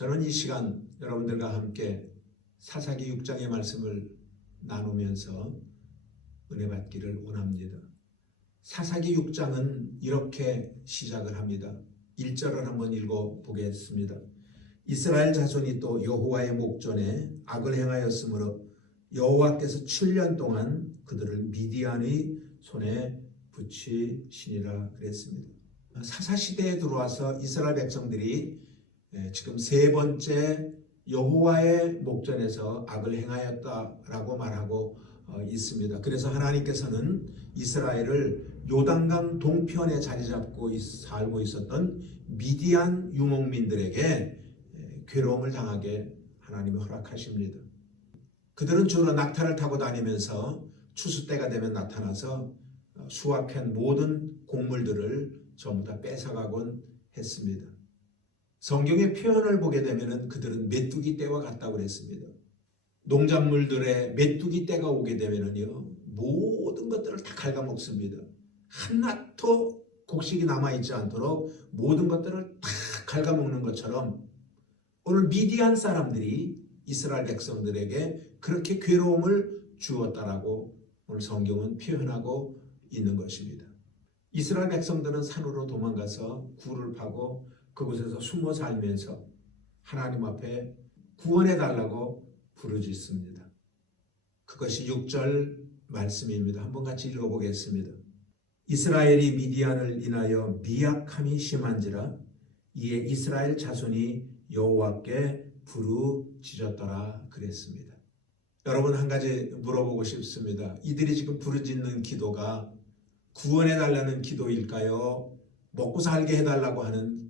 저는 이 시간 여러분들과 함께 사사기 6장의 말씀을 나누면서 은혜 받기를 원합니다. 사사기 6장은 이렇게 시작을 합니다. 1절을 한번 읽어보겠습니다. 이스라엘 자손이 또 여호와의 목전에 악을 행하였으므로 여호와께서 7년 동안 그들을 미디안의 손에 붙이시니라 그랬습니다. 사사시대에 들어와서 이스라엘 백성들이 지금 세 번째 여호와의 목전에서 악을 행하였다라고 말하고 있습니다. 그래서 하나님께서는 이스라엘을 요단강 동편에 자리 잡고 살고 있었던 미디안 유목민들에게 괴로움을 당하게 하나님이 허락하십니다. 그들은 주로 낙타를 타고 다니면서 추수 때가 되면 나타나서 수확한 모든 곡물들을 전부 다 뺏어가곤 했습니다. 성경의 표현을 보게 되면 그들은 메뚜기 떼와 같다고 그랬습니다. 농작물들의 메뚜기 때가 오게 되면요, 모든 것들을 다 갉아먹습니다. 한낱도 곡식이 남아있지 않도록 모든 것들을 다 갉아먹는 것처럼 오늘 미디안 사람들이 이스라엘 백성들에게 그렇게 괴로움을 주었다라고 오늘 성경은 표현하고 있는 것입니다. 이스라엘 백성들은 산으로 도망가서 굴을 파고 그곳에서 숨어 살면서 하나님 앞에 구원해 달라고 부르짖습니다. 그것이 6절 말씀입니다. 한번 같이 읽어보겠습니다. 이스라엘이 미디안을 인하여 미약함이 심한지라 이에 이스라엘 자손이 여호와께 부르짖었더라 그랬습니다. 여러분, 한 가지 물어보고 싶습니다. 이들이 지금 부르짖는 기도가 구원해 달라는 기도일까요? 먹고 살게 해달라고 하는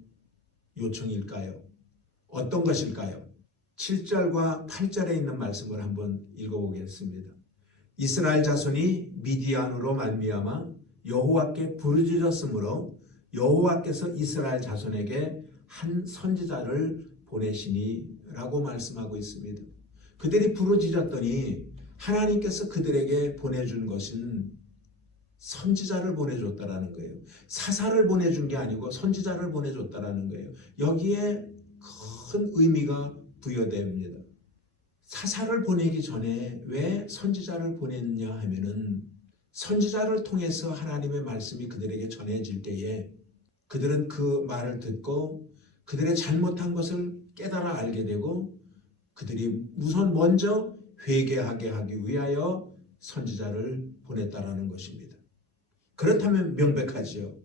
요청일까요? 어떤 것일까요? 7절과 8절에 있는 말씀을 한번 읽어보겠습니다. 이스라엘 자손이 미디안으로 말미암아 여호와께 부르짖었으므로 여호와께서 이스라엘 자손에게 한 선지자를 보내시니라고 말씀하고 있습니다. 그들이 부르짖었더니 하나님께서 그들에게 보내준 것은 선지자를 보내줬다라는 거예요. 사사를 보내준 게 아니고 선지자를 보내줬다라는 거예요. 여기에 큰 의미가 부여됩니다. 사사를 보내기 전에 왜 선지자를 보냈냐 하면은 선지자를 통해서 하나님의 말씀이 그들에게 전해질 때에 그들은 그 말을 듣고 그들의 잘못한 것을 깨달아 알게 되고 그들이 우선 먼저 회개하게 하기 위하여 선지자를 보냈다라는 것입니다. 그렇다면 명백하지요.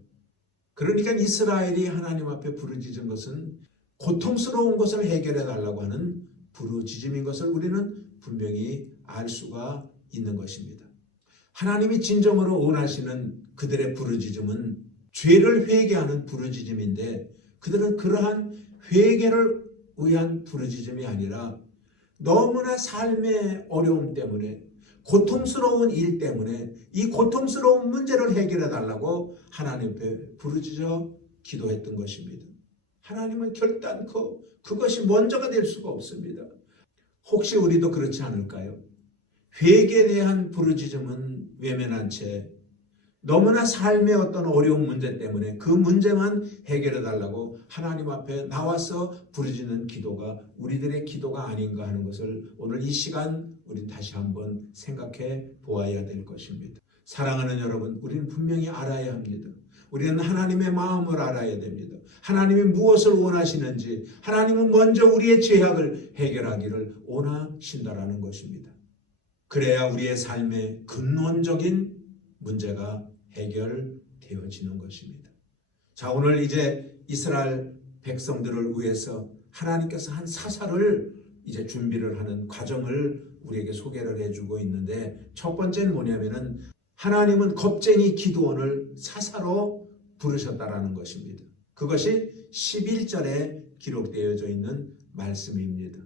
그러니까 이스라엘이 하나님 앞에 부르짖은 것은 고통스러운 것을 해결해 달라고 하는 부르짖음인 것을 우리는 분명히 알 수가 있는 것입니다. 하나님이 진정으로 원하시는 그들의 부르짖음은 죄를 회개하는 부르짖음인데 그들은 그러한 회개를 위한 부르짖음이 아니라 너무나 삶의 어려움 때문에 고통스러운 일 때문에 이 고통스러운 문제를 해결해 달라고 하나님 앞에 부르짖어 기도했던 것입니다. 하나님은 결단코 그것이 먼저가 될 수가 없습니다. 혹시 우리도 그렇지 않을까요? 회개에 대한 부르짖음은 외면한 채 너무나 삶의 어떤 어려운 문제 때문에 그 문제만 해결해 달라고 하나님 앞에 나와서 부르짖는 기도가 우리들의 기도가 아닌가 하는 것을 오늘 이 시간 우리는 다시 한번 생각해 보아야 될 것입니다. 사랑하는 여러분, 우리는 분명히 알아야 합니다. 우리는 하나님의 마음을 알아야 됩니다. 하나님이 무엇을 원하시는지, 하나님은 먼저 우리의 죄악을 해결하기를 원하신다라는 것입니다. 그래야 우리의 삶의 근원적인 문제가 해결되어지는 것입니다. 자, 오늘 이제 이스라엘 백성들을 위해서 하나님께서 한 사사를 이제 준비를 하는 과정을 우리에게 소개를 해주고 있는데 첫 번째는 뭐냐면은 하나님은 겁쟁이 기드온을 사사로 부르셨다라는 것입니다. 그것이 11절에 기록되어져 있는 말씀입니다.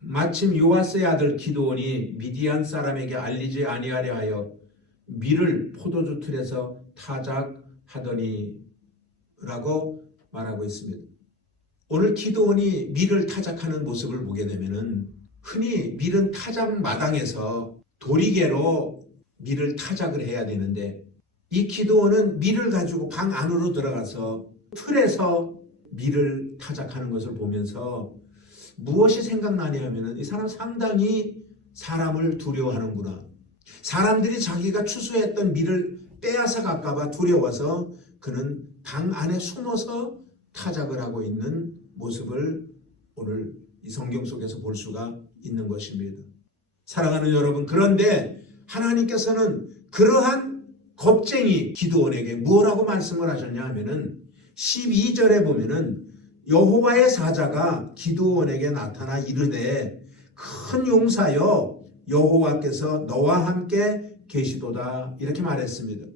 마침 요아스의 아들 기드온이 미디안 사람에게 알리지 아니하려 하여 밀을 포도주 틀에서 타작하더니 라고 말하고 있습니다. 오늘 기드온이 밀을 타작하는 모습을 보게 되면은 흔히 밀은 타작 마당에서 도리개로 밀을 타작을 해야 되는데 이 기드온은 밀을 가지고 방 안으로 들어가서 틀에서 밀을 타작하는 것을 보면서 무엇이 생각나냐 하면은 이 사람 상당히 사람을 두려워하는구나. 사람들이 자기가 추수했던 밀을 빼앗아 갈까 봐 두려워서 그는 방 안에 숨어서 타작을 하고 있는 모습을 오늘 이 성경 속에서 볼 수가 있는 것입니다. 사랑하는 여러분, 그런데 하나님께서는 그러한 겁쟁이 기드온에게 뭐라고 말씀을 하셨냐 하면은 12절에 보면은 여호와의 사자가 기드온에게 나타나 이르되 큰 용사여 여호와께서 너와 함께 계시도다 이렇게 말했습니다.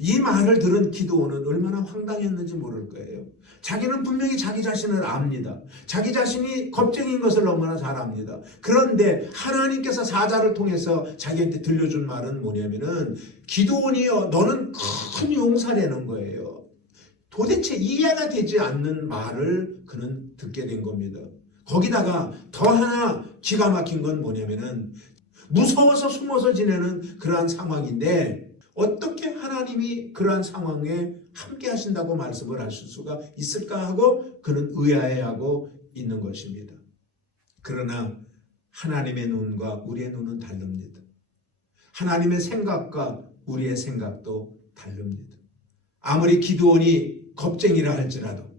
이 말을 들은 기드온은 얼마나 황당했는지 모를 거예요. 자기는 분명히 자기 자신을 압니다. 자기 자신이 겁쟁이인 것을 너무나 잘 압니다. 그런데 하나님께서 사자를 통해서 자기한테 들려준 말은 뭐냐면은 기드온이여 너는 큰 용사라는 거예요. 도대체 이해가 되지 않는 말을 그는 듣게 된 겁니다. 거기다가 더 하나 기가 막힌 건 뭐냐면은 무서워서 숨어서 지내는 그러한 상황인데 어떻게 하나님이 그러한 상황에 함께 하신다고 말씀을 하실 수가 있을까 하고 그는 의아해하고 있는 것입니다. 그러나 하나님의 눈과 우리의 눈은 다릅니다. 하나님의 생각과 우리의 생각도 다릅니다. 아무리 기드온이 겁쟁이라 할지라도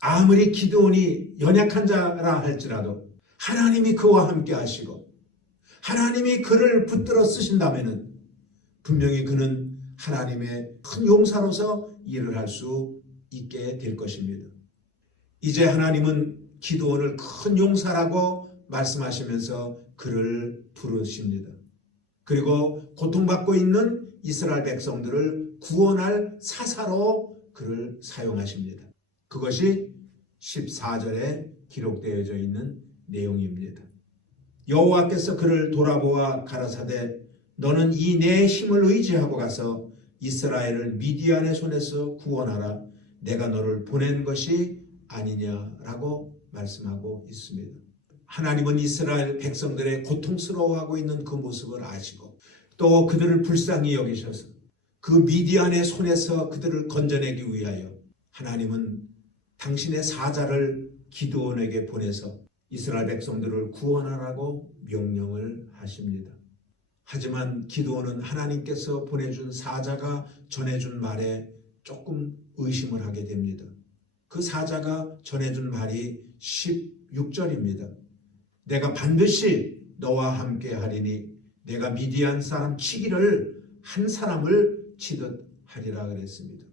아무리 기드온이 연약한 자라 할지라도 하나님이 그와 함께 하시고 하나님이 그를 붙들어 쓰신다면은 분명히 그는 하나님의 큰 용사로서 일을 할 수 있게 될 것입니다. 이제 하나님은 기드온을 큰 용사라고 말씀하시면서 그를 부르십니다. 그리고 고통받고 있는 이스라엘 백성들을 구원할 사사로 그를 사용하십니다. 그것이 14절에 기록되어져 있는 내용입니다. 여호와께서 그를 돌아보아 가라사대 너는 이 내 힘을 의지하고 가서 이스라엘을 미디안의 손에서 구원하라. 내가 너를 보낸 것이 아니냐라고 말씀하고 있습니다. 하나님은 이스라엘 백성들의 고통스러워하고 있는 그 모습을 아시고 또 그들을 불쌍히 여기셔서 그 미디안의 손에서 그들을 건져내기 위하여 하나님은 당신의 사자를 기드온에게 보내서 이스라엘 백성들을 구원하라고 명령을 하십니다. 하지만 기드온은 하나님께서 보내준 사자가 전해준 말에 조금 의심을 하게 됩니다. 그 사자가 전해준 말이 16절입니다. 내가 반드시 너와 함께 하리니 내가 미디안 사람 치기를 한 사람을 치듯 하리라 그랬습니다.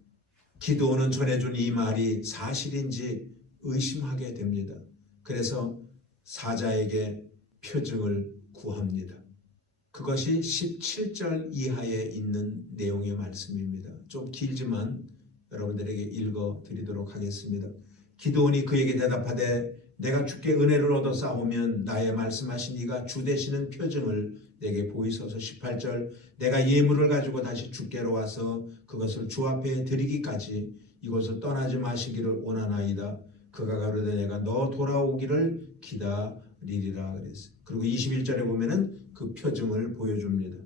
기드온은 전해준 이 말이 사실인지 의심하게 됩니다. 그래서 사자에게 표적을 구합니다. 그것이 17절 이하에 있는 내용의 말씀입니다. 좀 길지만 여러분들에게 읽어드리도록 하겠습니다. 기드온이 그에게 대답하되 내가 주께 은혜를 얻어 싸우면 나의 말씀하신 이가 주 되시는 표징을 내게 보이소서. 18절 내가 예물을 가지고 다시 주께로 와서 그것을 주 앞에 드리기까지 이곳을 떠나지 마시기를 원하나이다. 그가 가로되 내가 너 돌아오기를 기다리리라 그랬어요. 그리고 21절에 보면은 그 표징을 보여줍니다.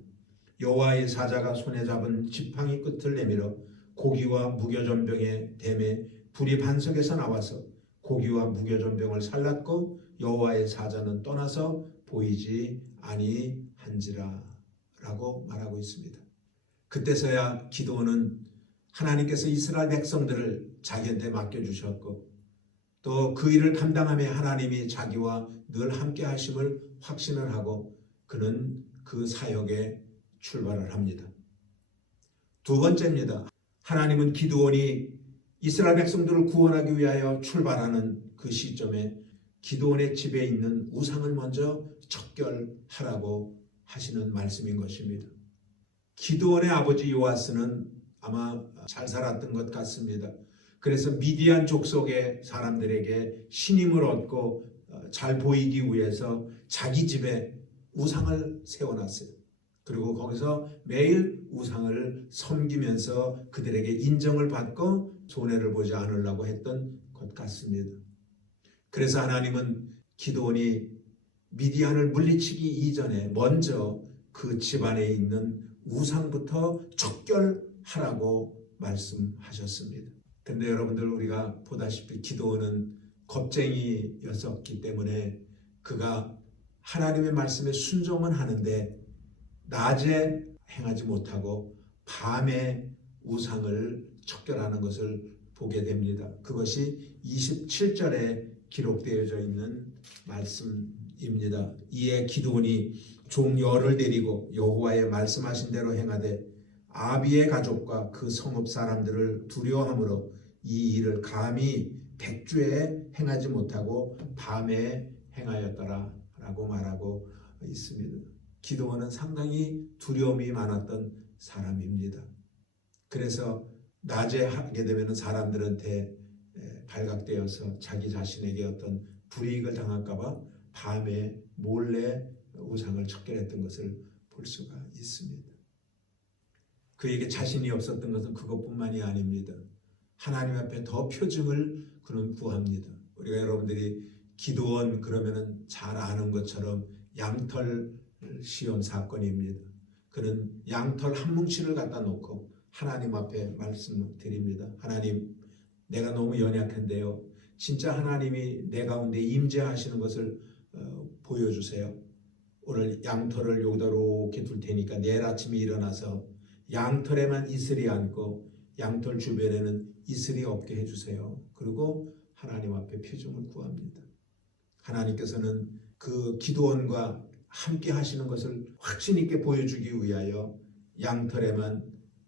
여호와의 사자가 손에 잡은 지팡이 끝을 내밀어 고기와 무교전병의 댐에 불이 반석에서 나와서 고기와 무교전병을 살랐고 여호와의 사자는 떠나서 보이지 아니한지라 라고 말하고 있습니다. 그때서야 기드온은 하나님께서 이스라엘 백성들을 자기한테 맡겨주셨고 또 그 일을 감당하며 하나님이 자기와 늘 함께 하심을 확신을 하고 그는 그 사역에 출발을 합니다. 두 번째입니다. 하나님은 기드온이 이스라엘 백성들을 구원하기 위하여 출발하는 그 시점에 기드온의 집에 있는 우상을 먼저 척결하라고 하시는 말씀인 것입니다. 기드온의 아버지 요아스는 아마 잘 살았던 것 같습니다. 그래서 미디안 족속의 사람들에게 신임을 얻고 잘 보이기 위해서 자기 집에 우상을 세워놨어요. 그리고 거기서 매일 우상을 섬기면서 그들에게 인정을 받고 손해를 보지 않으려고 했던 것 같습니다. 그래서 하나님은 기드온이 미디안을 물리치기 이전에 먼저 그 집안에 있는 우상부터 척결하라고 말씀하셨습니다. 근데 여러분들 우리가 보다시피 기드온은 겁쟁이였었기 때문에 그가 하나님의 말씀에 순종은 하는데 낮에 행하지 못하고 밤에 우상을 척결하는 것을 보게 됩니다. 그것이 27절에 기록되어져 있는 말씀입니다. 이에 기드온이 종 열을 데리고 여호와의 말씀하신 대로 행하되 아비의 가족과 그 성읍 사람들을 두려워함으로 이 일을 감히 백주에 행하지 못하고 밤에 행하였더라 라고 말하고 있습니다. 기드온은 상당히 두려움이 많았던 사람입니다. 그래서 낮에 하게 되면 사람들한테 발각되어서 자기 자신에게 어떤 불이익을 당할까 봐 밤에 몰래 우상을 척결했던 것을 볼 수가 있습니다. 그에게 자신이 없었던 것은 그것뿐만이 아닙니다. 하나님 앞에 더 표징을 그는 구합니다. 우리가 여러분들이 기드온 그러면은 잘 아는 것처럼 양털 시험 사건입니다. 그는 양털 한 뭉치를 갖다 놓고 하나님 앞에 말씀을 드립니다. 하나님, 내가 너무 연약한데요. 진짜 하나님이 내 가운데 임재하시는 것을 보여주세요. 오늘 양털을 여기다 이렇게 둘 테니까 내일 아침에 일어나서 양털에만 이슬이 앉고 양털 주변에는 이슬이 없게 해주세요. 그리고 하나님 앞에 표징을 구합니다. 하나님께서는 그 기드온과 함께 하시는 것을 확신 있게 보여주기 위하여 양털에만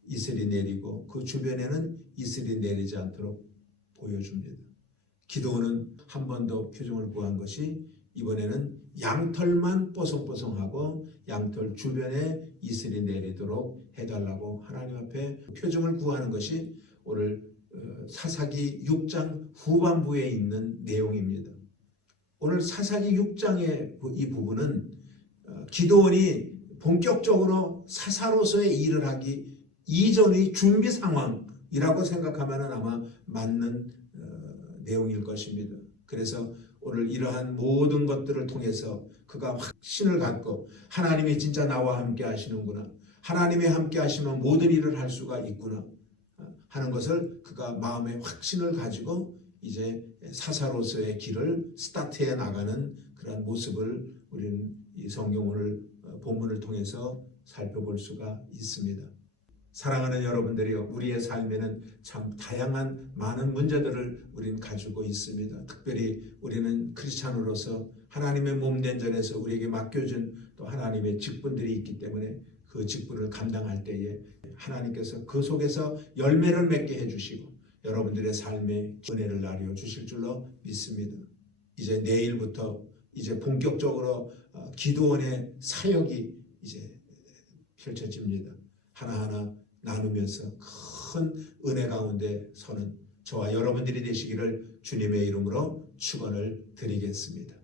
이슬이 내리고 그 주변에는 이슬이 내리지 않도록 보여줍니다. 기드온은 한 번 더 표징을 구한 것이 이번에는 양털만 뽀송뽀송하고 양털 주변에 이슬이 내리도록 해달라고 하나님 앞에 표징을 구하는 것이 오늘 사사기 6장 후반부에 있는 내용입니다. 오늘 사사기 6장의 이 부분은 기드온이 본격적으로 사사로서의 일을 하기 이전의 준비 상황이라고 생각하면 아마 맞는 내용일 것입니다. 그래서 오늘 이러한 모든 것들을 통해서 그가 확신을 갖고 하나님이 진짜 나와 함께 하시는구나, 하나님이 함께 하시면 모든 일을 할 수가 있구나 하는 것을 그가 마음의 확신을 가지고 이제 사사로서의 길을 스타트해 나가는 그런 모습을 우리는 이 성경 오늘 본문을 통해서 살펴볼 수가 있습니다. 사랑하는 여러분들이요, 우리의 삶에는 참 다양한 많은 문제들을 우리는 가지고 있습니다. 특별히 우리는 크리스찬으로서 하나님의 몸된 전에서 우리에게 맡겨준 또 하나님의 직분들이 있기 때문에 그 직분을 감당할 때에 하나님께서 그 속에서 열매를 맺게 해주시고 여러분들의 삶에 은혜를 나누어 주실 줄로 믿습니다. 이제 내일부터 이제 본격적으로 기드온의 사역이 이제 펼쳐집니다. 하나하나 나누면서 큰 은혜 가운데 서는 저와 여러분들이 되시기를 주님의 이름으로 축원을 드리겠습니다.